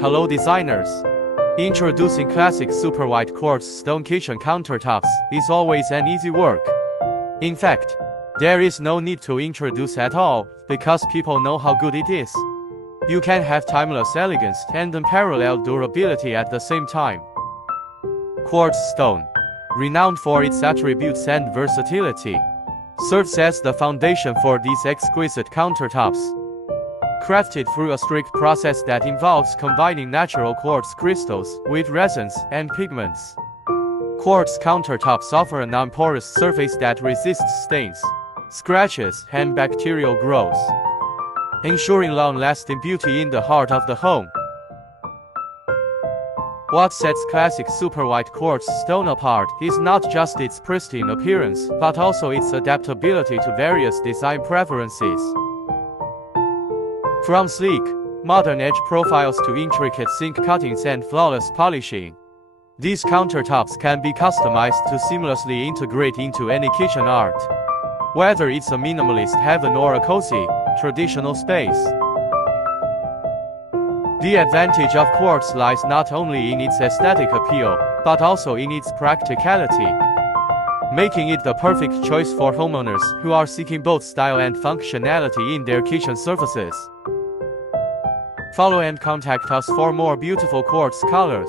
Hello designers! Introducing classic super white quartz stone kitchen countertops is always an easy work. In fact, there is no need to introduce at all, because people know how good it is. You can have timeless elegance and unparalleled durability at the same time. Quartz stone, renowned for its attributes and versatility, serves as the foundation for these exquisite countertops. Crafted through a strict process that involves combining natural quartz crystals with resins and pigments. Quartz countertops offer a non-porous surface that resists stains, scratches, and bacterial growth, ensuring long-lasting beauty in the heart of the home. What sets classic super white quartz stone apart is not just its pristine appearance, but also its adaptability to various design preferences. From sleek, modern edge profiles to intricate sink cuttings and flawless polishing, these countertops can be customized to seamlessly integrate into any kitchen art, whether it's a minimalist heaven or a cozy, traditional space. The advantage of quartz lies not only in its aesthetic appeal, but also in its practicality, making it the perfect choice for homeowners who are seeking both style and functionality in their kitchen surfaces. Follow and contact us for more beautiful quartz colors.